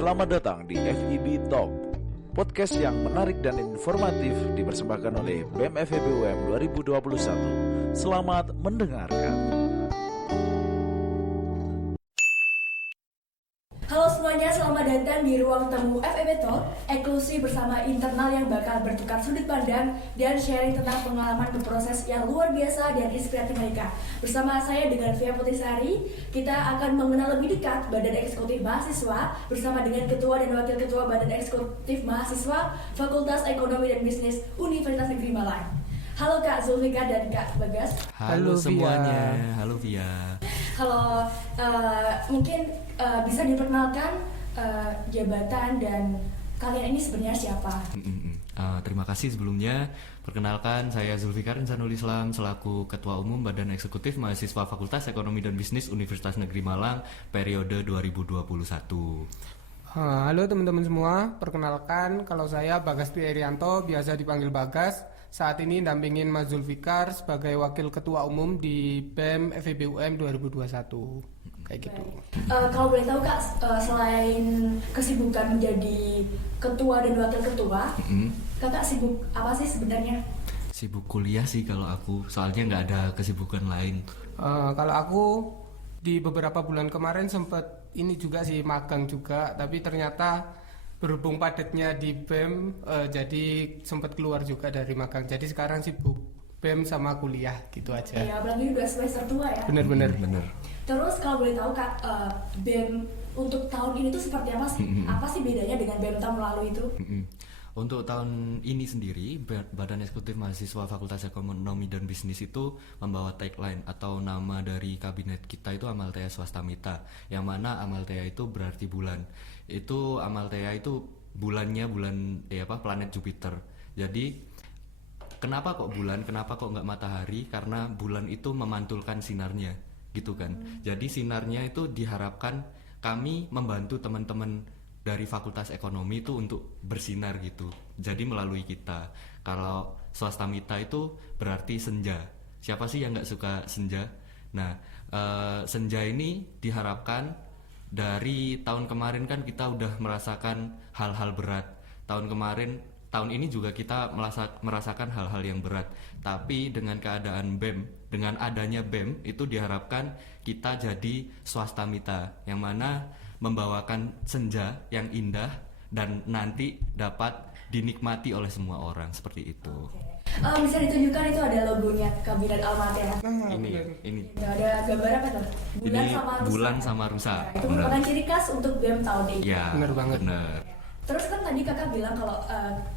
Selamat datang di FEB Talk, podcast yang menarik dan informatif dipersembahkan oleh BEM FEB UM 2021. Selamat mendengarkan. Halo semuanya, selamat datang di ruang temu FEB Talk, eksklusif bersama internal yang bakal bertukar sudut pandang dan sharing tentang pengalaman berproses yang luar biasa dan inspiratif mereka. Bersama saya dengan Via Putisari, kita akan mengenal lebih dekat Badan Eksekutif Mahasiswa bersama dengan Ketua dan Wakil Ketua Badan Eksekutif Mahasiswa Fakultas Ekonomi dan Bisnis Universitas Negeri Malang. Halo Kak Zulfikar dan Kak Bagas. Halo semuanya, halo Via. Halo, mungkin bisa diperkenalkan jabatan dan kalian ini sebenarnya siapa? Terima kasih sebelumnya. Perkenalkan, saya Zulfikar Insanul Islam selaku Ketua Umum Badan Eksekutif Mahasiswa Fakultas Ekonomi dan Bisnis Universitas Negeri Malang periode 2021. Halo teman-teman semua, perkenalkan kalau saya Bagas Irianto, biasa dipanggil Bagas. Saat ini dampingin Mas Zulfikar sebagai Wakil Ketua Umum di BEM FEB UM 2021. Kayak gitu. Kalau boleh tahu Kak, selain kesibukan menjadi ketua dan wakil ketua, Kakak sibuk apa sih sebenarnya? Sibuk kuliah sih kalau aku, soalnya nggak ada kesibukan lain. Kalau aku di beberapa bulan kemarin sempat ini juga sih magang juga, tapi ternyata berhubung padatnya di BEM, jadi sempat keluar juga dari magang. Jadi sekarang sibuk BEM sama kuliah gitu aja. Iya, apalagi udah semester tua ya. Bener. Terus kalau boleh tahu Kak, BEM untuk tahun ini tuh seperti apa sih? Apa sih bedanya dengan BEM tahun lalu itu? Untuk tahun ini sendiri, Badan Eksekutif Mahasiswa Fakultas Ekonomi dan Bisnis itu membawa tagline atau nama dari kabinet kita itu Amalthea Swastamita, yang mana Amalthea itu berarti bulan. Itu Amalthea itu bulannya planet Jupiter. Jadi kenapa kok bulan? Kenapa kok nggak matahari? Karena bulan itu memantulkan sinarnya, gitu kan. Jadi sinarnya itu diharapkan kami membantu teman-teman dari Fakultas Ekonomi itu untuk bersinar gitu. Jadi melalui kita. Kalau Swastamita itu berarti senja. Siapa sih yang nggak suka senja? Nah, senja ini diharapkan dari tahun kemarin kan kita udah merasakan hal-hal berat. Tahun ini juga kita merasakan hal-hal yang berat. Tapi dengan keadaan BEM, dengan adanya BEM itu diharapkan kita jadi Swastamita, yang mana membawakan senja yang indah dan nanti dapat dinikmati oleh semua orang, seperti itu. Bisa ditunjukkan itu ada logonya Kabinet Amalthea. Ini. Ada gambar apa tuh? Bulan sama rusa. Itu merupakan ciri khas untuk BEM tahun ini. Ya, Bener banget. Bener. Terus kan tadi kakak bilang kalau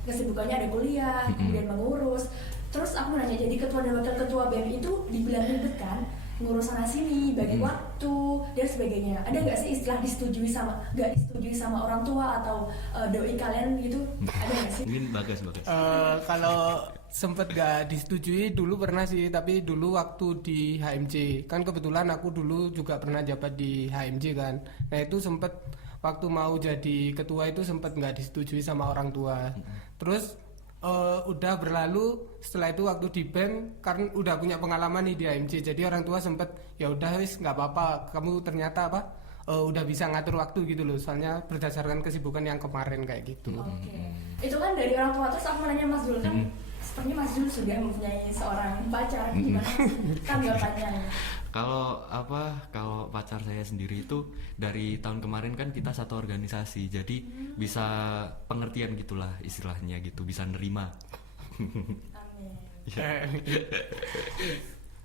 kesibukannya ada kuliah, kemudian mengurus. Terus aku nanya, jadi ketua dan wakil ketua BEM itu dibilang ribet kan? Ngurus sana sini, bagi waktu dan sebagainya. Ada nggak sih istilah nggak disetujui sama orang tua atau doi kalian gitu? Ada nggak sih? Ini bagus. Kalau sempet gak disetujui dulu pernah sih, tapi dulu waktu di HMJ kan kebetulan aku dulu juga pernah jabat di HMJ kan. Nah itu sempet waktu mau jadi ketua itu sempet gak disetujui sama orang tua. Terus udah berlalu, setelah itu waktu di BEM karena udah punya pengalaman nih di HMJ, jadi orang tua sempet ya udah wis nggak apa-apa, kamu ternyata udah bisa ngatur waktu gitu loh, soalnya berdasarkan kesibukan yang kemarin kayak gitu. Oke. Itu kan dari orang tua. Terus aku nanya Mas Zul kan, sepertinya Mas Zul sudah mempunyai seorang pacar, gimana tanggapannya? Kalau pacar saya sendiri itu dari tahun kemarin kan kita satu organisasi, jadi bisa pengertian gitulah istilahnya gitu, bisa nerima. Amin. Ya.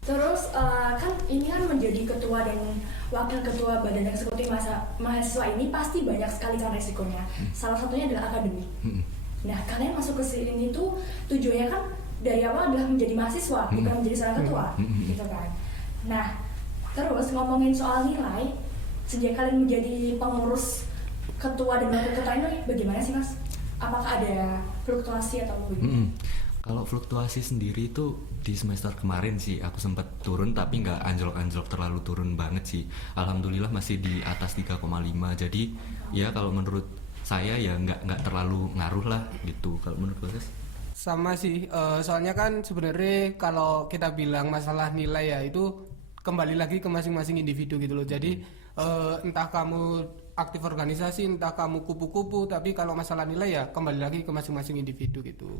Terus kan ini kan menjadi ketua dan wakil ketua Badan Eksekutif Mahasiswa ini pasti banyak sekali kan resikonya. Salah satunya adalah akademik. Nah, kalian masuk ke sini tuh tujuannya kan dari awal adalah menjadi mahasiswa, bukan menjadi seorang ketua, gitu kan. Nah, terus ngomongin soal nilai, sejak kalian menjadi pengurus ketua dan wakil ketua ini bagaimana sih Mas? Apakah ada fluktuasi atau bagaimana? Kalau fluktuasi sendiri itu di semester kemarin sih aku sempat turun, tapi nggak anjlok-anjlok terlalu turun banget sih. Alhamdulillah masih di atas 3,5. Jadi ya kalau menurut saya ya nggak terlalu ngaruh lah gitu. Kalau menurut Bagas? Sama sih, soalnya kan sebenarnya kalau kita bilang masalah nilai ya itu kembali lagi ke masing-masing individu gitu loh. Jadi entah kamu aktif organisasi, entah kamu kupu-kupu, tapi kalau masalah nilai ya kembali lagi ke masing-masing individu gitu.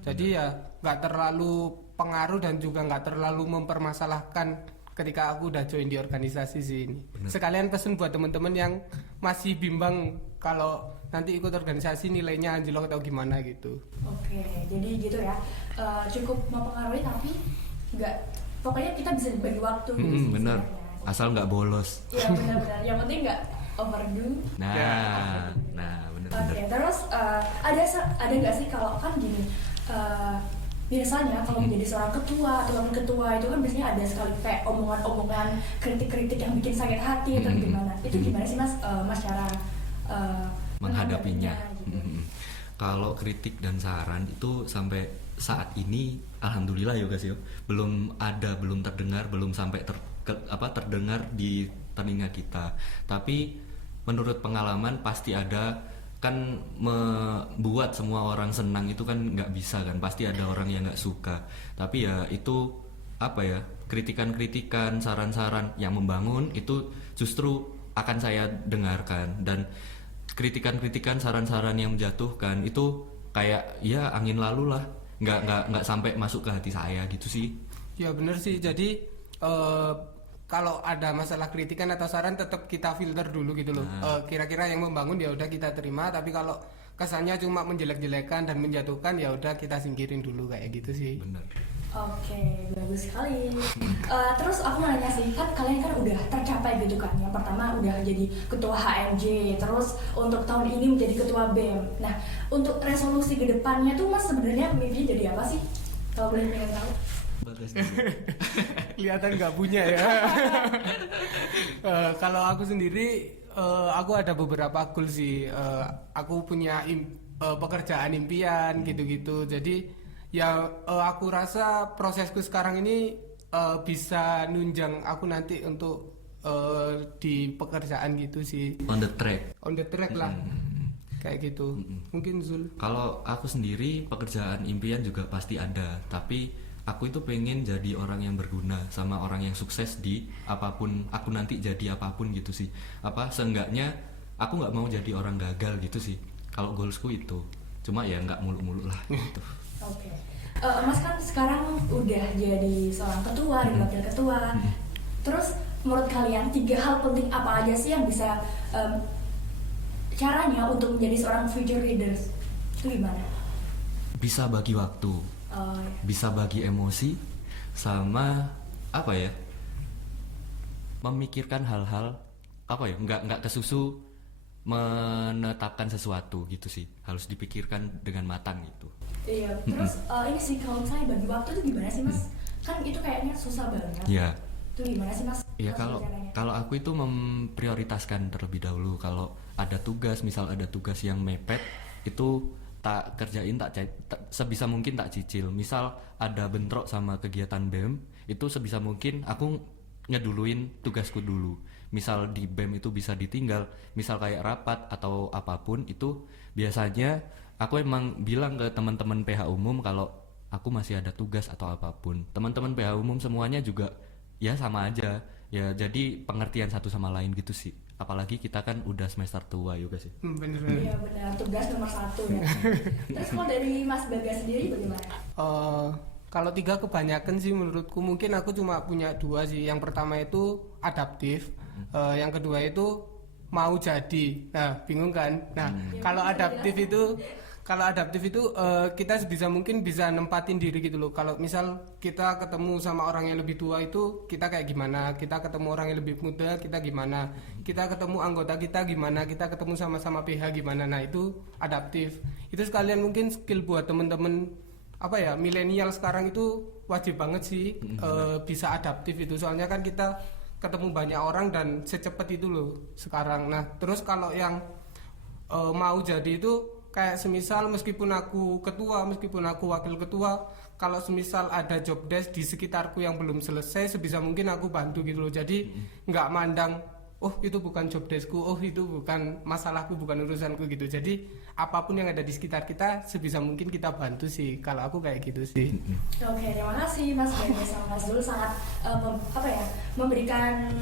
Jadi ya nggak terlalu pengaruh dan juga nggak terlalu mempermasalahkan ketika aku udah join di organisasi sih ini. Sekalian pesan buat teman-teman yang masih bimbang kalau nanti ikut organisasi nilainya anjlok atau gimana gitu. Oke, jadi gitu ya. Cukup mempengaruhi tapi nggak, pokoknya kita bisa bagi waktu gitu sih Bener, sebenarnya. asal nggak bolos. Iya benar-benar. Yang penting nggak overdo. Nah bener-bener. Oke, terus ada nggak sih kalau kan gini, biasanya kalau menjadi seorang ketua atau wakil ketua itu kan biasanya ada sekali kayak omongan-omongan, kritik-kritik yang bikin sakit hati atau gimana? Itu gimana sih mas, mas cara menghadapinya. gitu? Kalau kritik dan saran itu sampai saat ini alhamdulillah ya guys ya, belum terdengar, belum sampai terdengar di telinga kita. Tapi menurut pengalaman pasti ada, kan membuat semua orang senang itu kan nggak bisa kan, pasti ada orang yang nggak suka. Tapi ya itu apa ya, kritikan-kritikan, saran-saran yang membangun itu justru akan saya dengarkan, dan kritikan-kritikan, saran-saran yang menjatuhkan itu kayak ya angin lalu lah, nggak sampai masuk ke hati saya gitu sih. Ya bener sih, jadi kalau ada masalah kritikan atau saran tetap kita filter dulu gitu loh. Kira-kira yang membangun ya udah kita terima, tapi kalau kesannya cuma menjelek-jelekan dan menjatuhkan ya udah kita singkirin dulu kayak gitu sih. Bener. Oke, bagus sekali. Terus aku mau nanya sih, kan kalian kan udah tercapai gitu kan. Yang pertama udah jadi ketua HMJ, terus untuk tahun ini menjadi ketua BEM. Nah, untuk resolusi ke depannya tuh mas sebenarnya mimpinya jadi apa sih? Kalau boleh pengen tahu. Kelihatan nggak punya ya. Kalau aku sendiri, aku ada beberapa goal sih. Aku punya pekerjaan impian gitu-gitu. Jadi ya aku rasa prosesku sekarang ini bisa nunjang aku nanti untuk di pekerjaan gitu sih. On the track lah. Kayak gitu. Mungkin Zul. Kalau aku sendiri pekerjaan impian juga pasti ada, tapi aku itu pengen jadi orang yang berguna sama orang yang sukses di apapun aku nanti jadi apapun gitu sih. Seenggaknya aku nggak mau jadi orang gagal gitu sih. Kalau goalsku itu, cuma ya nggak muluk-muluk lah gitu. Oke. Mas kan sekarang udah jadi seorang ketua dan wakil ketua. Terus menurut kalian 3 hal penting apa aja sih yang bisa caranya untuk menjadi seorang future leaders? Itu gimana? Bisa bagi waktu, bisa bagi emosi, sama apa ya, memikirkan hal-hal apa ya, nggak kesusu menetapkan sesuatu gitu sih, harus dipikirkan dengan matang gitu. Iya, terus ini sih kalau misalnya bagi waktu itu gimana sih mas? Kan itu kayaknya susah banget. Iya. Itu gimana sih mas? Iya, kalau aku itu memprioritaskan terlebih dahulu. Kalau ada tugas, misal ada tugas yang mepet, itu tak kerjain, sebisa mungkin tak cicil. Misal ada bentrok sama kegiatan BEM, itu sebisa mungkin aku ngeduluin tugasku dulu. Misal di BEM itu bisa ditinggal, misal kayak rapat atau apapun, itu biasanya aku emang bilang ke teman-teman PH umum kalau aku masih ada tugas atau apapun. Teman-teman PH umum semuanya juga ya sama aja, ya jadi pengertian satu sama lain gitu sih. Apalagi kita kan udah semester tua juga sih. Bener. Iya benar, tugas nomor 1 ya. Terus kalau dari Mas Bagas sendiri bagaimana? Kalau 3 kebanyakan sih menurutku, mungkin aku cuma punya 2 sih. Yang pertama itu adaptif, yang kedua itu mau jadi. Nah bingung kan? Nah kalau adaptif itu kita sebisa mungkin bisa nempatin diri gitu loh. Kalau misal kita ketemu sama orang yang lebih tua itu kita kayak gimana, kita ketemu orang yang lebih muda kita gimana, kita ketemu anggota kita gimana, kita ketemu sama-sama PH gimana. Nah itu adaptif. Itu sekalian mungkin skill buat temen-temen milenial sekarang itu wajib banget sih bisa adaptif itu. Soalnya kan kita ketemu banyak orang dan secepat itu loh sekarang. Nah terus kalau yang mau jadi itu kayak semisal meskipun aku ketua, meskipun aku wakil ketua, kalau semisal ada job desk di sekitarku yang belum selesai, sebisa mungkin aku bantu gitu loh. Jadi nggak mandang, oh itu bukan job deskku, oh itu bukan masalahku, bukan urusanku gitu. Jadi apapun yang ada di sekitar kita, sebisa mungkin kita bantu sih. Kalau aku kayak gitu sih. Oke, terima kasih Mas Bagas sama Mas Zul, sangat memberikan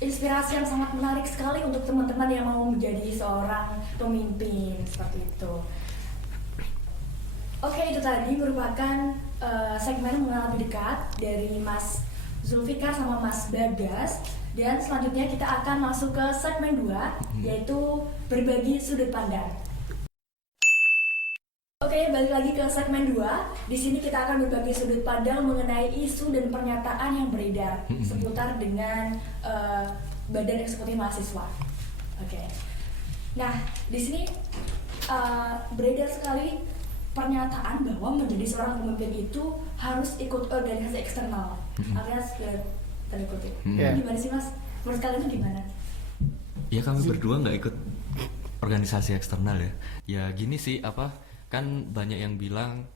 inspirasi yang sangat menarik sekali untuk teman-teman yang mau menjadi seorang pemimpin seperti itu. Oke, itu tadi merupakan segmen mengenal lebih dekat dari Mas Zulfikar sama Mas Bagas. Dan selanjutnya kita akan masuk ke segmen 2, yaitu berbagi sudut pandang. Oke, balik lagi ke segmen 2. Di sini kita akan berbagi sudut pandang mengenai isu dan pernyataan yang beredar seputar dengan Badan Eksekutif Mahasiswa. Oke. Nah, di sini beredar sekali pernyataan bahwa menjadi seorang pemimpin itu harus ikut organisasi eksternal. Alias tanda kutip. Gimana sih Mas? Menurut kalian itu gimana? Ya kami berdua nggak ikut organisasi eksternal ya. Ya gini sih kan banyak yang bilang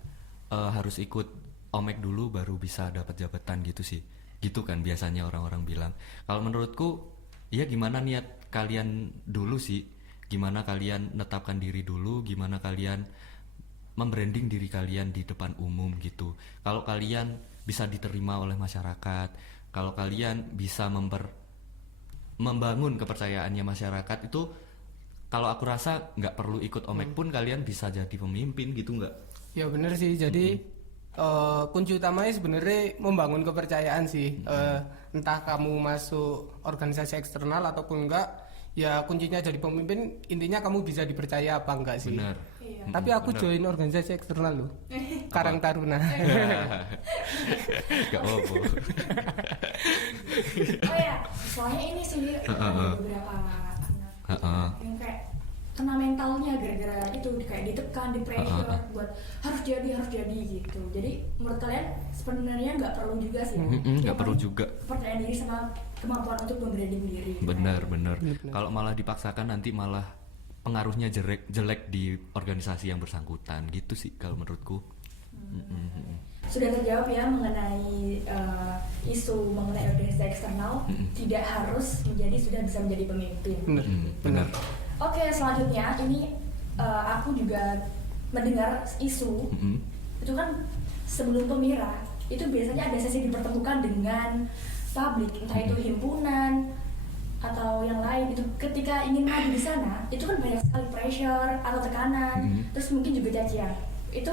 harus ikut OMEK dulu baru bisa dapat jabatan gitu sih. Gitu kan biasanya orang-orang bilang. Kalau menurutku ya gimana niat kalian dulu sih. Gimana kalian netapkan diri dulu, gimana kalian membranding diri kalian di depan umum gitu. Kalau kalian bisa diterima oleh masyarakat, kalau kalian bisa membangun kepercayaannya masyarakat itu, kalau aku rasa nggak perlu ikut OMEK pun kalian bisa jadi pemimpin gitu nggak? Ya bener sih, jadi kunci utamanya sebenarnya membangun kepercayaan sih. Entah kamu masuk organisasi eksternal ataupun enggak, ya kuncinya jadi pemimpin intinya kamu bisa dipercaya apa enggak sih. Benar. Iya. Tapi aku join organisasi eksternal loh, Karang Taruna. Gak apa-apa. Oh ya, soalnya ini sih ada beberapa anak yang kayak kena mentalnya gara-gara itu kayak ditekan, di pressure buat harus jadi gitu. Jadi menurut kalian sebenarnya nggak perlu juga sih. Nggak perlu juga. Percaya diri sama kemampuan untuk membranding diri. Benar. Kalau malah dipaksakan nanti malah pengaruhnya jelek di organisasi yang bersangkutan gitu sih kalau menurutku. Sudah terjawab ya mengenai isu mengenai organisasi eksternal tidak harus sudah bisa menjadi pemimpin. Benar. Oke, selanjutnya ini aku juga mendengar isu itu kan sebelum pemira itu biasanya ada sesi dipertemukan dengan publik, entah itu himpunan atau yang lain. Itu ketika ingin maju di sana itu kan banyak sekali pressure atau tekanan, terus mungkin juga cacian. Itu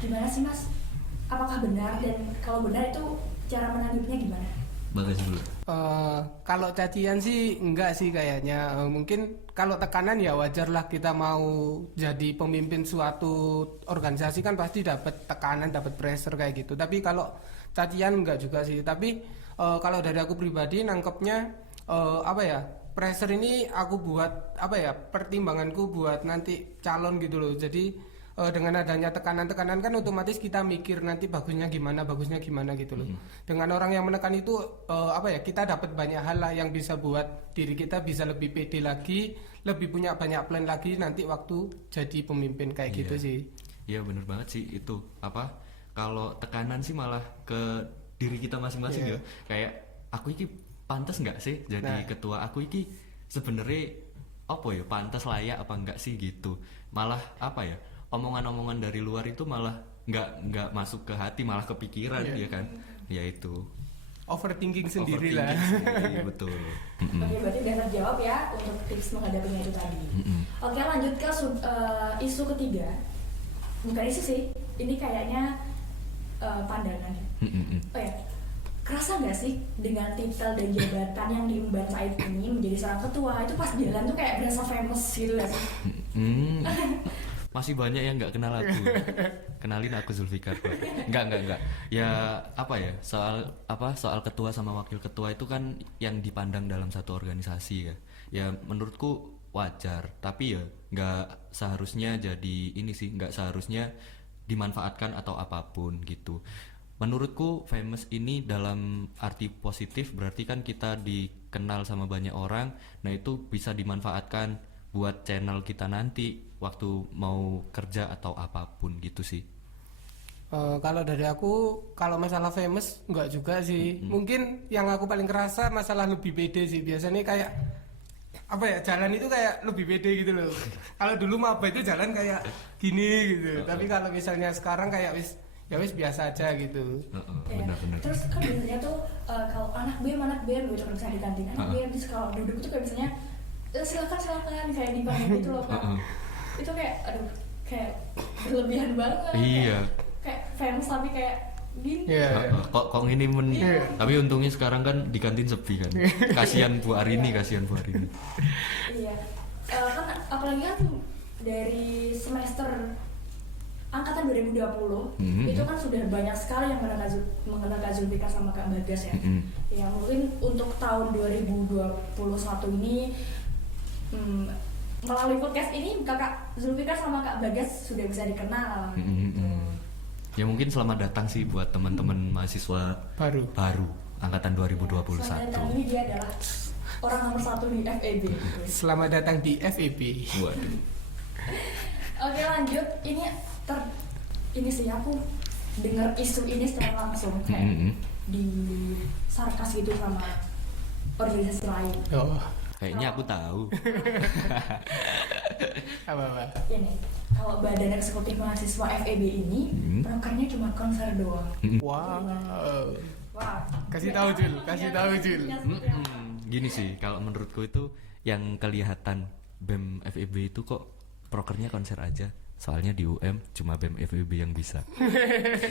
gimana sih Mas? Apakah benar, dan kalau benar itu cara menanggapinya gimana? Bagus dulu. Kalau cacian sih enggak sih kayaknya. Mungkin kalau tekanan ya wajar lah, kita mau jadi pemimpin suatu organisasi kan pasti dapat tekanan, dapat pressure kayak gitu. Tapi kalau cacian enggak juga sih. Tapi kalau dari aku pribadi nangkepnya pressure ini aku buat pertimbanganku buat nanti calon gitu loh. Jadi dengan adanya tekanan-tekanan kan otomatis kita mikir nanti bagusnya gimana gitu loh. Dengan orang yang menekan itu kita dapat banyak hal lah yang bisa buat diri kita bisa lebih pede lagi, lebih punya banyak plan lagi nanti waktu jadi pemimpin kayak gitu sih. Iya bener banget sih itu. Kalau tekanan sih malah ke diri kita masing-masing ya. Kayak aku ini pantas nggak sih jadi ketua, aku ini sebenarnya pantas layak apa enggak sih gitu. Malah omongan-omongan dari luar itu malah nggak masuk ke hati, malah kepikiran ya kan. Ya itu overthinking sendiri lah. Betul. Oke, berarti udah terjawab ya untuk tips menghadapinya itu tadi. Oke, lanjut ke isu ketiga. Bukan isu sih, ini kayaknya pandangan. Oh ya, kerasa nggak sih dengan titel dan jabatan yang diemban Said ini menjadi seorang ketua itu pas jalan tuh kayak berasa famous gitu ya sih? Masih banyak yang nggak kenal aku. Kenalin aku Zulfikar kok. Enggak. Ya soal ketua sama wakil ketua itu kan yang dipandang dalam satu organisasi ya. Ya menurutku wajar, tapi ya nggak seharusnya jadi nggak seharusnya dimanfaatkan atau apapun gitu. Menurutku famous ini dalam arti positif berarti kan kita dikenal sama banyak orang. Nah itu bisa dimanfaatkan buat channel kita nanti waktu mau kerja atau apapun gitu sih. Kalau dari aku, kalau masalah famous enggak juga sih. Mungkin yang aku paling kerasa masalah lebih pede sih. Biasanya kayak jalan itu kayak lebih pede gitu loh. Kalau dulu maba itu jalan kayak gini gitu. Tapi kalau misalnya sekarang kayak ya wis biasa aja gitu. Ya. Benar-benar. Terus kan biasanya tuh kalau anak BEM gitu kan misalnya di kantin anak BEM terus kalau duduk tuh kayak misalnya silakan kayak di panggung gitu loh Kak. Itu kayak aduh kayak berlebihan banget. Iya. Kayak famous tapi kayak gini. Iya. Kok ini tapi untungnya sekarang kan di kantin sepi kan. Kasihan Bu Arini. Iya. Kan apalagi kan dari semester angkatan 2020 itu kan sudah banyak sekali yang mengenal Kak Zulfikar sama Kak Bagas ya. Ya mungkin untuk tahun 2021 ini melalui podcast ini Kakak Zulfikar sama Kak Bagas sudah bisa dikenal. Ya mungkin selamat datang sih buat teman-teman mahasiswa baru angkatan 2021. Selamat datang, ini dia adalah orang nomor 1 di FEB. Selamat datang di FEB. Waduh. Oke lanjut, ini sih aku dengar isu ini secara langsung kayak di sarkas gitu sama organisasi lain. Oh, Kayaknya aku tahu. apa? Ini kalau badan eksekutif mahasiswa FEB ini prokernya cuma konser doang. Wow. Wah. Kasih tahu Jul. Gini sih, kalau menurutku itu yang kelihatan BEM FEB itu kok prokernya konser aja. Soalnya di UM cuma BEM FEB yang bisa.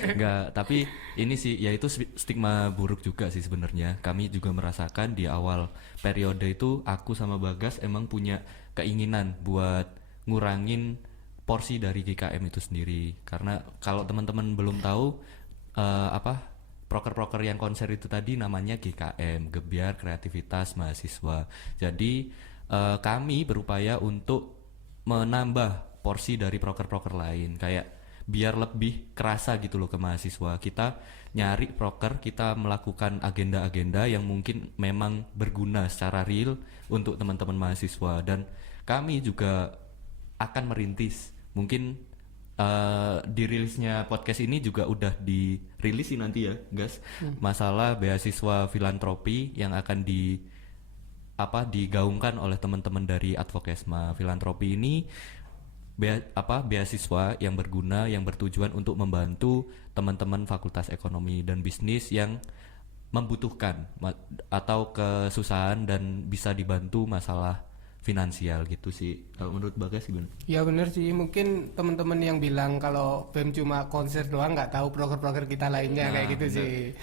Enggak, tapi ini sih ya itu stigma buruk juga sih sebenarnya. Kami juga merasakan di awal periode itu aku sama Bagas emang punya keinginan buat ngurangin porsi dari GKM itu sendiri. Karena kalau teman-teman belum tahu proker-proker yang konser itu tadi namanya GKM, Gebyar Kreativitas Mahasiswa. Jadi kami berupaya untuk menambah porsi dari proker-proker lain, kayak biar lebih kerasa gitu loh ke mahasiswa. Kita nyari proker, kita melakukan agenda-agenda yang mungkin memang berguna secara real untuk teman-teman mahasiswa. Dan kami juga akan merintis, mungkin dirilisnya podcast ini juga udah dirilis sih nanti ya guys, masalah beasiswa filantropi yang akan digaungkan oleh teman-teman dari Advokesma. Filantropi ini beasiswa yang berguna, yang bertujuan untuk membantu teman-teman Fakultas Ekonomi dan Bisnis yang membutuhkan atau kesusahan dan bisa dibantu masalah finansial gitu sih. Kalau menurut Bagas gimana? Ya benar sih, mungkin teman-teman yang bilang kalau BEM cuma konser doang nggak tahu proker-proker kita lainnya kayak gitu bener. Sih.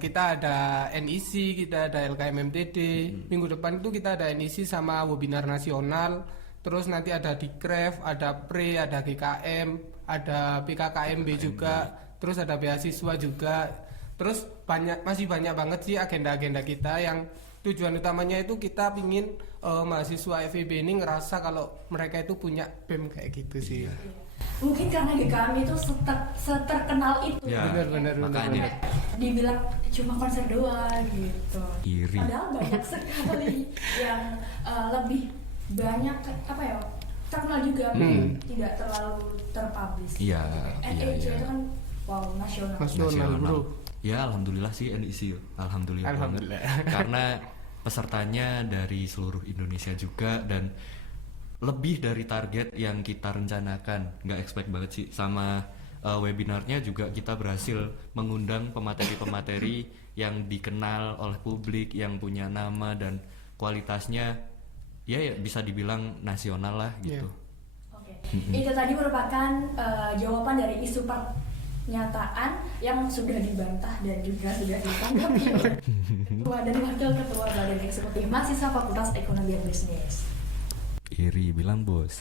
Kita ada NIC, kita ada LKMMTD. Minggu depan itu kita ada NIC sama webinar nasional. Terus nanti ada Dikref, ada PRE, ada GKM, ada PKKMB juga. Terus ada beasiswa juga. Terus masih banyak banget sih agenda-agenda kita yang tujuan utamanya itu kita pingin mahasiswa FEB ini ngerasa kalau mereka itu punya BEM kayak gitu sih. Mungkin karena GKM itu seterkenal itu. Ya, benar. makanya dibilang cuma konser doang gitu. Iri. Padahal banyak sekali yang lebih banyak terkenal juga, tidak terlalu terpublish. Iya. NEC itu kan nasional. Bro. Ya alhamdulillah sih NIC. Alhamdulillah. Karena pesertanya dari seluruh Indonesia juga dan lebih dari target yang kita rencanakan. Nggak expect banget sih. Sama webinarnya juga kita berhasil mengundang pemateri-pemateri yang dikenal oleh publik, yang punya nama dan kualitasnya ya bisa dibilang nasional lah gitu. Oke. Itu tadi merupakan jawaban dari isu pernyataan yang sudah dibantah dan juga sudah ditanggapi oleh Ketua dan Wakil Ketua Badan Eksekutif Mahasiswa Fakultas Ekonomi dan Bisnis. Iri bilang bos.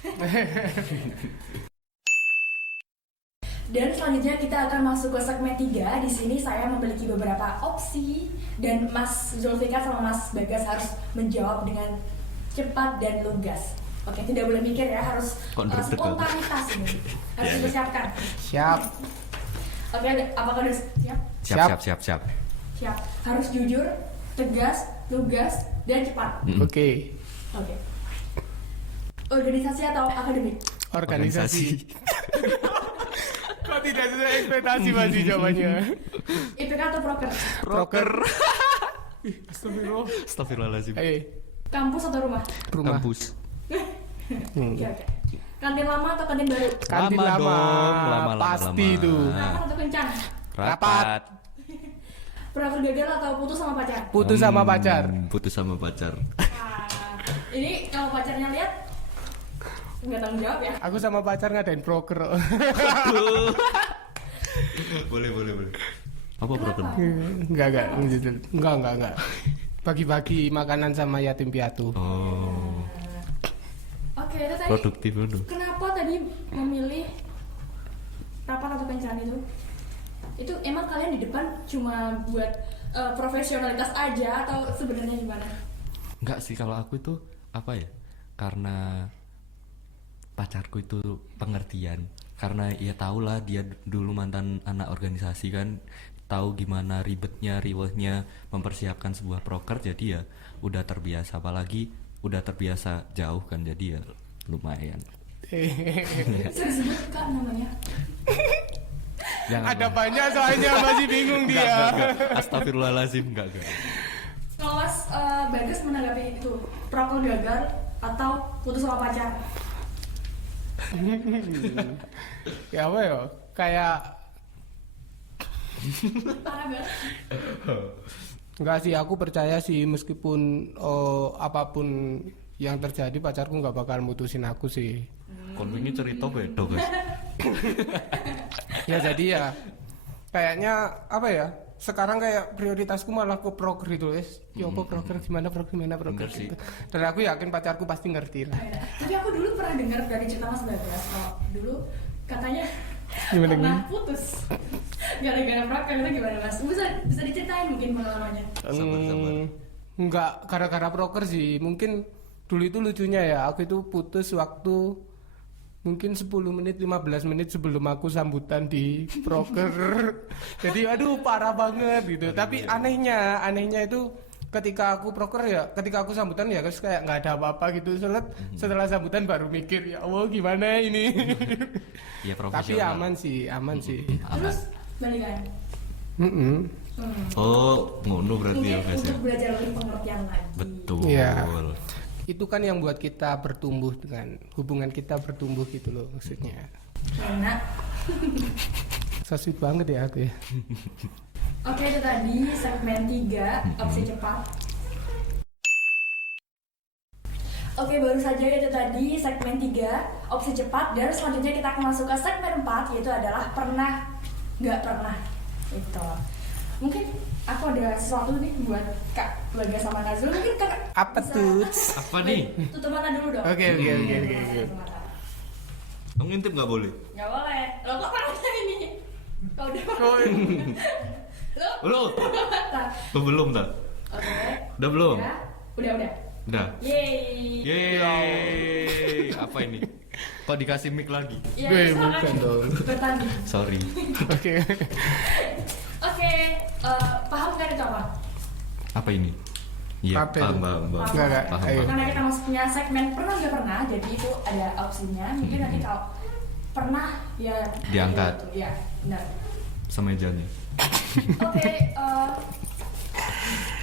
Dan selanjutnya kita akan masuk ke segmen 3. Di sini saya memiliki beberapa opsi dan Mas Zulfikar sama Mas Bagas harus menjawab dengan cepat dan lugas. Oke, tidak boleh mikir ya, harus spontanitas ini. Harus dipersiapkan. Siap. Oke, apakah sudah siap? Siap. Siap. Harus jujur, tegas, lugas, dan cepat. Oke. Organisasi atau akademik? Organisasi. Kok tidak sesuai ekspektasi masih jawabannya? IPK atau proker? Proker. Astagfirullahaladzim. Ayo. Kampus atau rumah? Rumah. Kampus. Oke. Kantin lama atau kantin baru? Kantin Lama lama, dong, lama, pasti lama. itu. Rapat atau kencan? Rapat. Pernah gagal atau putus sama pacar? Putus sama pacar. Putus sama pacar. Nah, ini kalau pacarnya lihat nggak tanggung jawab ya. Aku sama pacar ngadain proker. boleh. Apa problem? Enggak. Bagi-bagi makanan sama yatim piatu. Oh, Oke, itu tadi. produktif dulu. Kenapa tadi memilih rapat atau kencan itu? Itu emang kalian di depan cuma buat profesionalitas aja atau sebenarnya gimana? Enggak sih, kalau aku itu apa ya? Karena pacarku itu pengertian. Karena ya tahulah dia dulu mantan anak organisasi kan, tahu gimana ribetnya, riwehnya mempersiapkan sebuah proker, jadi ya udah terbiasa, apalagi udah terbiasa jauh kan, jadi ya lumayan. Saya sebut kak namanya. Jangan Ada lah. banyak soalnya masih bingung dia. Enggak. Astagfirullahaladzim, enggak. Kalau Mas Bagas menanggapi itu, proker gagal atau putus sama pacar? Ya apa ya? Kayak Parah banget. enggak sih, aku percaya sih meskipun apapun yang terjadi pacarku nggak bakal mutusin aku sih. Kon ini cerita beda guys. Ya jadi ya kayaknya apa ya? Sekarang kayak prioritasku malah ke proker itu, guys. Ya apa proker gimana proker Bener sih. gitu. Dan aku yakin pacarku pasti ngerti lah. Tapi aku dulu pernah dengar dari cerita Mas Bagas kalau dulu katanya Gimana, pernah putus gara-gara proker itu gimana Mas? Bisa diceritain mungkin pengalamannya? Sabar. Enggak gara-gara proker sih. Mungkin dulu itu lucunya ya, aku itu putus waktu mungkin 10 menit 15 menit sebelum aku sambutan di proker. Jadi aduh parah banget gitu. Tapi anehnya itu ketika aku proker ya, ketika aku sambutan ya guys kayak nggak ada apa-apa gitu. Setelah sambutan baru mikir ya Allah gimana ini. Iya, Tapi profesional. aman sih. Terus balikan. Mm-mm. Oh, ngono berarti ya Mungkin guys ya. untuk belajar lebih pengertian lagi. Betul. Iya. Itu kan yang buat kita bertumbuh, dengan hubungan kita bertumbuh gitu loh maksudnya. Enak. So sweet banget ya aku ya. Oke, itu tadi segmen 3 opsi cepat. Oke, baru saja itu tadi segmen 3 opsi cepat, dan selanjutnya kita akan masuk ke segmen 4, yaitu adalah pernah nggak pernah. Itu mungkin aku ada sesuatu nih buat Kak Bagas sama Nazul. Mungkin Kak Apa bisa- tuh? Apa nih? Tutup mata dulu dong. Oke. Tutup mata. Kamu ngintip nggak boleh? Nggak boleh. Lo kok pakai ini? Kau udah Belum. mata. Belum tak? Oke. Udah belum? Udah. Udah. Yeay. Yeay. Apa ini? Kok dikasih mic lagi? Ya, Weh, silakan bukan dong. bertanding. Sorry. Oke. Oke, paham kan itu apa? Apa ini? Iya, Apa paham, itu? paham. Enggak, Paham, ayo. paham. Karena kita masuknya segmen pernah nggak pernah, jadi itu ada opsinya. Mungkin nanti kalau pernah ya Diangkat. gitu. Ya, benar. Semejanya. Oke,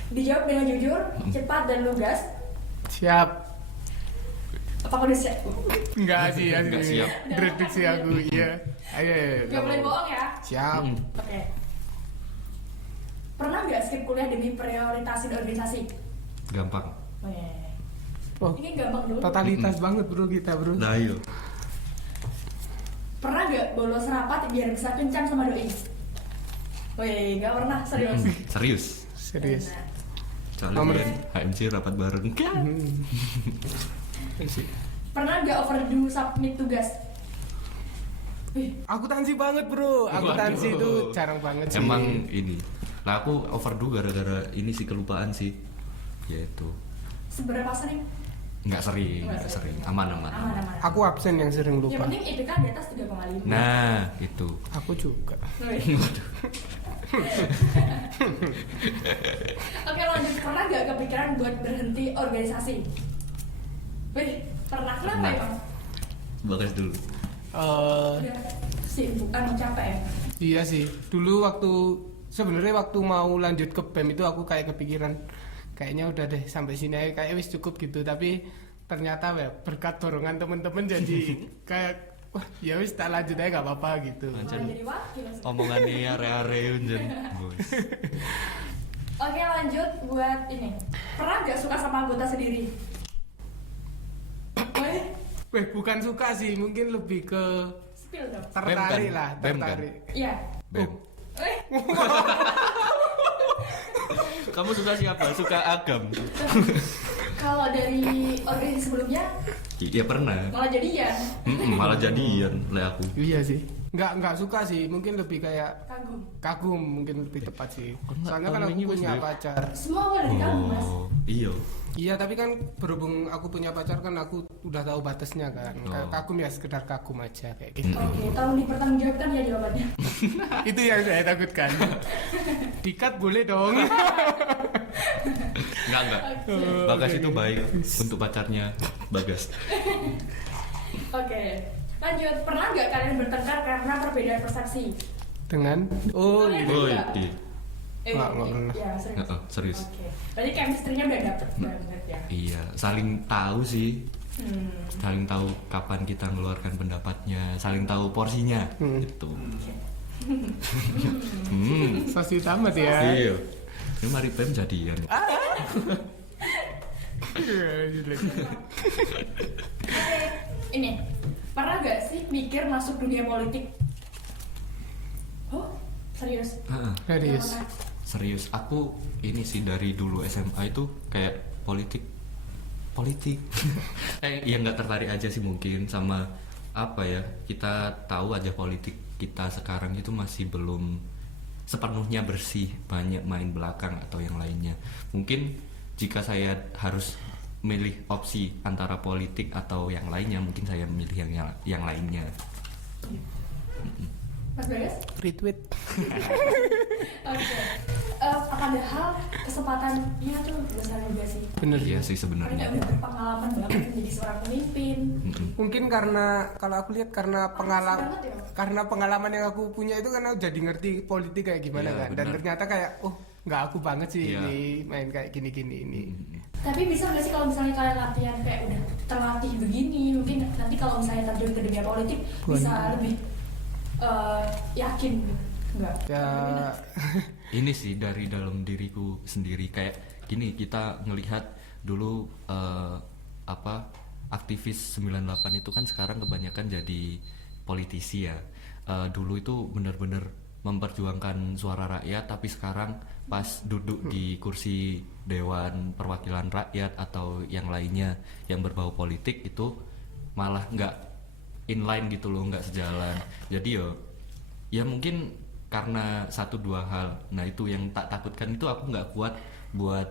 dijawab dengan jujur, cepat dan lugas. Siap. Apakah udah siap? Enggak sih ya. Enggak siap. Prediksi aku iya. Ayo. Gak boleh bohong ya. Siap. Oke. Pernah nggak skip kuliah demi prioritasin organisasi? Gampang. Oke. Oh, Ini gampang dulu. totalitas banget bro kita bro. Nah, ayo. Pernah nggak bolos rapat biar bisa kencan sama doi? Wih, nggak pernah, serius. Serius. Serius. Benar. Soalnya Nomor- kalian HMC rapat bareng. Pernah nggak overdo submit tugas? Wih, Akuntansi banget bro. Akuntansi Waduh. itu jarang banget sih. Emang ini. Nah, aku overdo gara-gara ini sih, kelupaan sih. Yaitu seberapa sering? nggak sering, Nggak nggak sering. sering. Aman. Aman. Aku absen yang sering Yang lupa. penting IPK di atas 3,5. Nah, itu. Aku juga. Wih. Oke, lanjut. Pernah nggak kepikiran buat berhenti organisasi? Wih, pernah. Kenapa Pernah. emang? Bagas dulu. Udah sibuk, capek ya? Iya sih. Dulu sebenarnya waktu mau lanjut ke BEM itu aku kayak kepikiran kayaknya udah deh sampai sini aja, kayak wis cukup gitu. Tapi ternyata ya berkat dorongan temen-temen jadi kayak wah ya wis tak lanjut aja nggak apa-apa gitu. Malah jadi wakil. Omongannya are-are unjen. Bos. Oke, lanjut buat ini. Pernah nggak suka sama anggota sendiri? Weh bukan suka sih, mungkin lebih ke Spill dong. tertarik Bem kan? lah, Bem kan? tertarik. Iya. Bem. Eh, Kamu suka siapa? Suka Agam? kalau dari organisasi sebelumnya Iya pernah. malah jadian. Malah jadian oleh aku. Iya sih. Nggak suka sih, mungkin lebih kayak Kagum. kagum mungkin lebih tepat sih. Enggak, Soalnya kan kagum aku ini punya Mas, Beb. pacar. Semua awal dari kagum, Mas. Oh, iya. Iya, tapi kan berhubung aku punya pacar kan aku udah tahu batasnya kan. Kayak Oh. kagum ya sekedar kagum aja kayak gitu. Oke, tolong dipertanggungjawabkan ya jawabannya. Itu yang saya takutkan. Dikat boleh dong. Enggak. Bagas itu baik untuk pacarnya Bagas. Oke, lanjut. Pernah nggak kalian bertengkar karena perbedaan persepsi? Dengan oh Kalian gitu. Oh, juga? iya. Nggak pernah. Ya, serius. Heeh, serius. Oke, berarti chemistry-nya udah dapet banget ya. Iya, saling tahu sih. Hmm. Saling tahu kapan kita mengeluarkan pendapatnya, saling tahu porsinya. Gitu. Sosi tamat ya. Iya. Ini mari Bem jadian. Oke, ini pernah nggak sih mikir masuk dunia politik? Oh, serius? Heeh. Serius. Nggak pernah. Serius, aku ini sih dari dulu SMA itu kayak politik ya nggak tertarik aja sih mungkin sama apa ya, kita tahu aja politik kita sekarang itu masih belum sepenuhnya bersih, banyak main belakang atau yang lainnya. Mungkin jika saya harus milih opsi antara politik atau yang lainnya, mungkin saya memilih yang lainnya. Mas Bagas? Retweet. Oke. Apa ada hal kesempatannya tuh besar juga sih? Bener Iya ya. sih Karena sebenarnya. udah berpengalaman banget menjadi seorang pemimpin. Mungkin karena kalau aku lihat karena banget ya. karena pengalaman yang aku punya itu karena jadi ngerti politik kayak gimana Iya, kan. Dan benar. ternyata kayak nggak aku banget sih Iya. ini main kayak gini-gini ini. Tapi bisa nggak sih kalau misalnya kalian latihan kayak udah terlatih begini, mungkin nanti kalau misalnya terjun ke dunia politik bisa lebih yakin nggak? Ya Ini sih dari dalam diriku sendiri, kayak gini, kita ngelihat dulu aktivis 98 itu kan sekarang kebanyakan jadi politisi ya. Dulu itu benar-benar memperjuangkan suara rakyat, tapi sekarang pas duduk di kursi Dewan Perwakilan Rakyat atau yang lainnya yang berbau politik itu malah nggak inline gitu loh, nggak sejalan. Jadi ya mungkin karena 1-2 hal. Nah itu yang tak takutkan, itu aku nggak kuat buat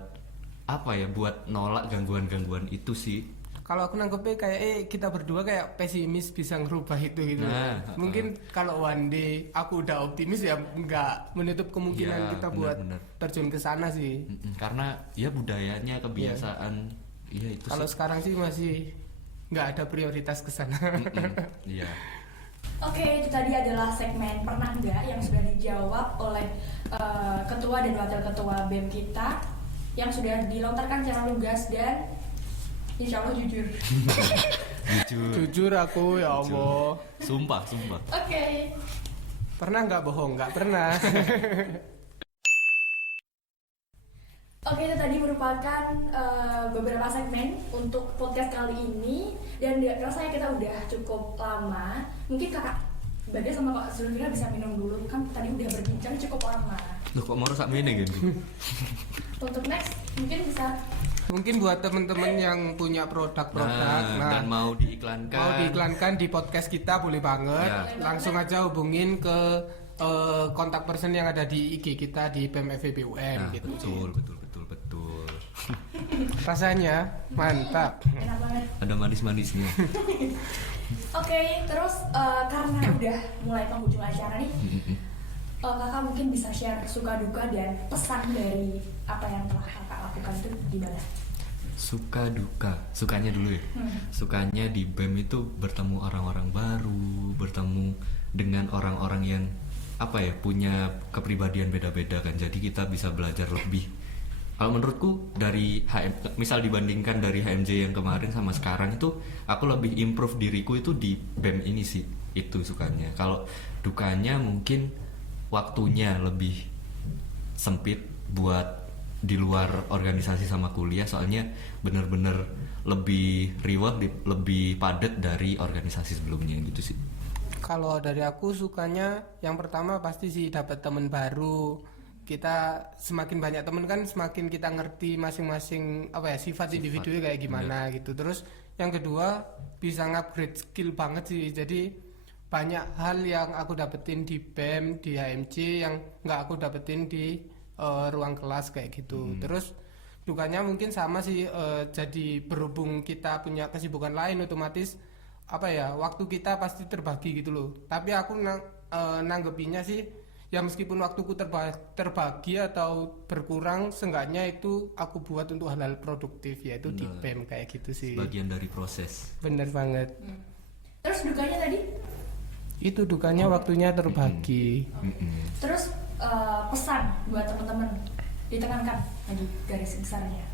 apa ya, buat nolak gangguan-gangguan itu sih. kalau aku nangkepnya kayak kita berdua kayak pesimis bisa ngerubah itu gitu. Nah, Mungkin kalau one day aku udah optimis ya nggak menutup kemungkinan Iya, kita buat benar-benar. terjun ke sana sih. Karena ya budayanya, kebiasaan, iya itu Kalau sih. sekarang sih masih nggak ada prioritas ke sana. Iya. Oke, itu tadi adalah segmen pernah nggak yang sudah dijawab oleh ketua dan wakil ketua BEM kita yang sudah dilontarkan secara lugas dan insya Allah jujur. Jujur. Jujur aku ya Allah. Sumpah. Oke, Pernah nggak bohong? Nggak pernah. Oke, itu tadi merupakan beberapa segmen untuk podcast kali ini dan rasanya kita udah cukup lama. Mungkin kakak Bagas sama Kak Zulfira bisa minum dulu, kan tadi udah berbincang cukup lama. Loh kok mau rusak mene gitu? Untuk next mungkin bisa Mungkin buat temen-temen yang punya produk-produk, Dan mau diiklankan. mau diiklankan di podcast kita boleh banget. Ya. Langsung aja hubungin ke kontak person yang ada di IG kita di BMFEB UM Nah, gitu. betul. Rasanya mantap. enak banget. Ada manis-manisnya. Oke, terus karena udah mulai penghujung acara nih, kakak mungkin bisa share suka duka dan pesan dari apa yang telah kakak lakukan itu gimana? Suka duka, sukanya dulu ya. Sukanya di BEM itu bertemu orang-orang baru, bertemu dengan orang-orang yang apa ya, punya kepribadian beda-beda kan. Jadi kita bisa belajar lebih Kalau menurutku dari misal dibandingkan dari HMJ yang kemarin sama sekarang itu aku lebih improve diriku itu di BEM ini sih, itu sukanya. Kalau dukanya mungkin waktunya lebih sempit buat di luar organisasi sama kuliah, soalnya bener-bener lebih reward, lebih padat dari organisasi sebelumnya gitu sih. Kalau dari aku sukanya yang pertama pasti sih dapat teman baru. Kita semakin banyak teman kan semakin kita ngerti masing-masing sifat individunya kayak gimana gitu. Terus yang kedua bisa ngupgrade skill banget sih. Jadi banyak hal yang aku dapetin di BEM, di HMJ yang nggak aku dapetin di ruang kelas kayak gitu. Terus dukanya mungkin sama sih, jadi berhubung kita punya kesibukan lain otomatis waktu kita pasti terbagi gitu loh. Tapi aku nanggepinnya sih ya meskipun waktuku terbagi atau berkurang, seenggaknya itu aku buat untuk hal-hal produktif, yaitu di BEM kayak gitu sih. Bagian dari proses. Bener banget. Terus dukanya tadi? Itu dukanya waktunya terbagi. Terus pesan buat teman-teman, ditekankan lagi garis besarnya.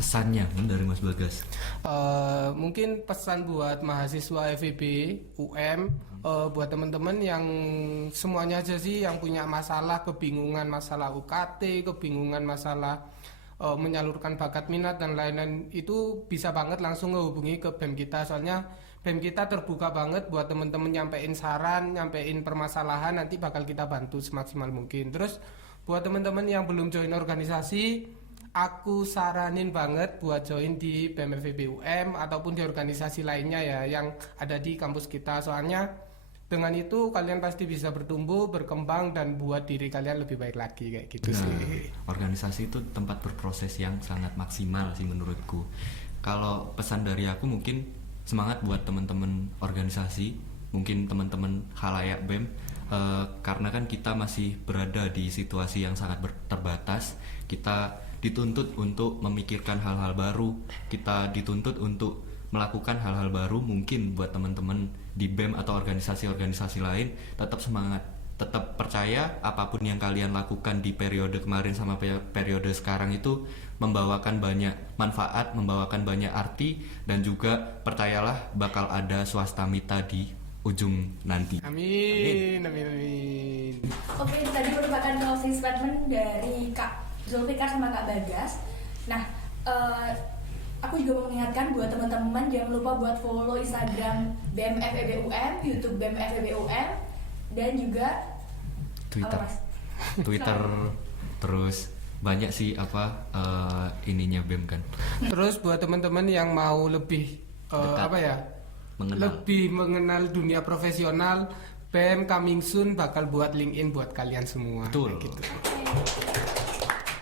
Pesannya dari Mas Bagas. Mungkin pesan buat mahasiswa FEB UM, buat teman-teman yang semuanya aja sih yang punya masalah, kebingungan masalah UKT, kebingungan masalah menyalurkan bakat minat dan lain-lain, itu bisa banget langsung ngehubungi ke BEM kita. Soalnya BEM kita terbuka banget buat teman-teman nyampein saran, nyampein permasalahan, nanti bakal kita bantu semaksimal mungkin. Terus buat teman-teman yang belum join organisasi, aku saranin banget buat join di BEM FEB UM ataupun di organisasi lainnya ya yang ada di kampus kita. Soalnya dengan itu kalian pasti bisa bertumbuh, berkembang, dan buat diri kalian lebih baik lagi kayak gitu sih. Organisasi itu tempat berproses yang sangat maksimal sih menurutku. Kalau pesan dari aku mungkin semangat buat teman-teman organisasi, mungkin teman-teman khalayak BEM, karena kan kita masih berada di situasi yang sangat terbatas. Kita dituntut untuk memikirkan hal-hal baru, kita dituntut untuk melakukan hal-hal baru. Mungkin buat teman-teman di BEM atau organisasi-organisasi lain, tetap semangat, tetap percaya apapun yang kalian lakukan di periode kemarin sama periode sekarang itu membawakan banyak manfaat, membawakan banyak arti, dan juga percayalah bakal ada swastamita di ujung nanti. Amin, amin, amin. Oke, itu tadi merupakan closing statement dari Kak Zulfikar sama Kak Bagas. Nah, aku juga mau mengingatkan buat teman-teman jangan lupa buat follow Instagram BEM FEB UM, YouTube BEM FEB UM, dan juga Twitter, terus banyak sih ininya BEM kan. Terus buat teman-teman yang mau lebih lebih mengenal dunia profesional, BEM coming soon bakal buat LinkedIn buat kalian semua. Betul. Gitu.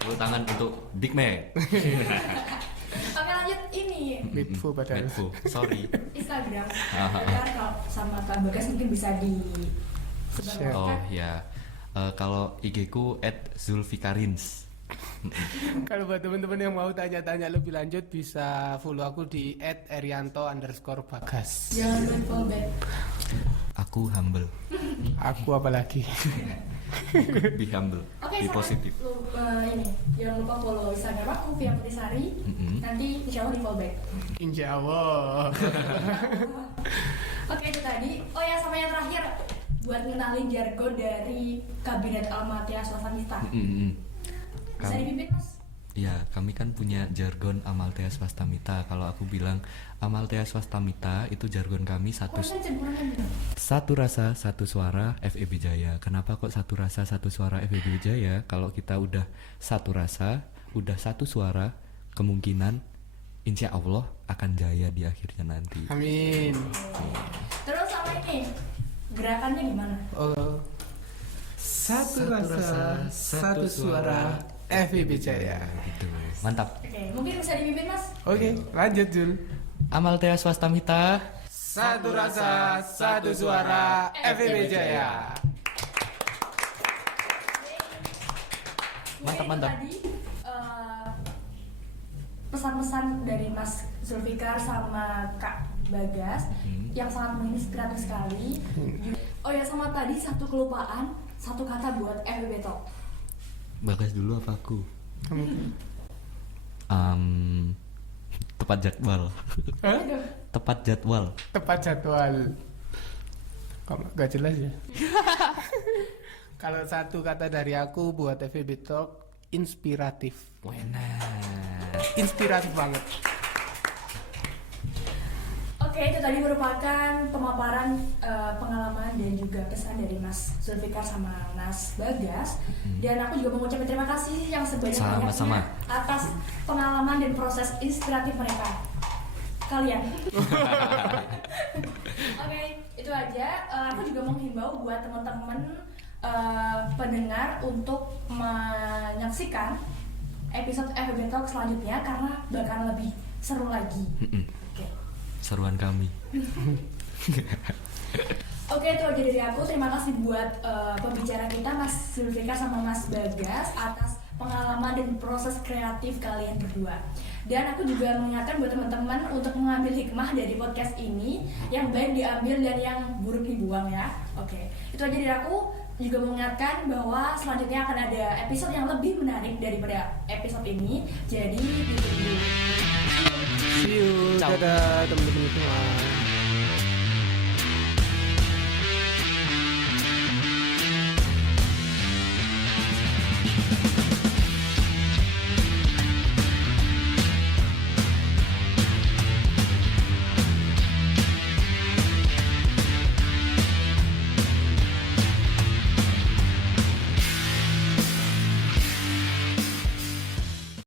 Tepuk tangan untuk Big Mac. Oke, lanjut ini Medfo padahal. Sorry. Instagram. Kalau sama Kak Bagas mungkin bisa disebarkan. Oh ya, kalau IG ku @zulfikarins. Kalau buat teman-teman yang mau tanya-tanya lebih lanjut bisa follow aku di @erianto_bagas. Jangan lupa follow back. Aku humble. Aku apalagi. Be humble. Oke, Be positif. Jangan lupa follow Instagram aku Via Putisari. Nanti insya Allah di follow back. Insya Allah. Oke, itu tadi. Oh ya, sama yang terakhir buat ngenalin jargon dari Kabinet Almatia Swastamita. Bisa dipimpin, Mas? Ya, kami kan punya jargon Amaltea Swastamita. Kalau aku bilang Amaltea Swastamita itu jargon kami satu rasa satu suara FEB Jaya. Kenapa kok satu rasa satu suara FEB Jaya? Kalau kita udah satu rasa, udah satu suara, kemungkinan insya Allah akan jaya di akhirnya nanti. Amin. Terus sama ini gerakannya gimana? Satu rasa satu suara FEB Jaya. Gitu. Mantap. Oke, mungkin bisa dipimpin, Mas? Oke, lanjut Jul. Amaltea Swastamita. Satu rasa satu suara FEB Jaya. Mantap, Mungkin mantap. Tadi pesan-pesan dari Mas Zulfikar sama Kak Bagas yang sangat menginspiratif sekali. Oh ya, sama tadi satu kelupaan, satu kata buat FEB Talk. Bagas dulu apa aku? Tepat jadwal. Hah? Tepat jadwal. Tepat jadwal. Kok gak jelas ya? Kalau satu kata dari aku buat FEB Talk, inspiratif. Enak. Inspiratif banget. Oke, itu tadi merupakan pemaparan pengalaman dan juga pesan dari Mas Zulfikar sama Mas Bagas. Dan aku juga mengucapkan terima kasih yang sebanyak-banyaknya Sama-sama. atas pengalaman dan proses inspiratif mereka. Kalian. Oke, itu aja. Aku juga menghimbau buat teman-teman pendengar untuk menyaksikan episode FEB Talk selanjutnya karena bakalan lebih seru lagi. Oke. Seruan kami. Oke, itu aja dari aku. Terima kasih buat pembicara kita Mas Zulfikar sama Mas Bagas atas pengalaman dan proses kreatif kalian berdua. Dan aku juga mengingatkan buat teman-teman untuk mengambil hikmah dari podcast ini, yang baik diambil dan yang buruk dibuang ya. Oke, itu aja dari aku. Juga mengingatkan bahwa selanjutnya akan ada episode yang lebih menarik daripada episode ini. Jadi ditunggu. See you. Ciao. Dadah teman-teman semua.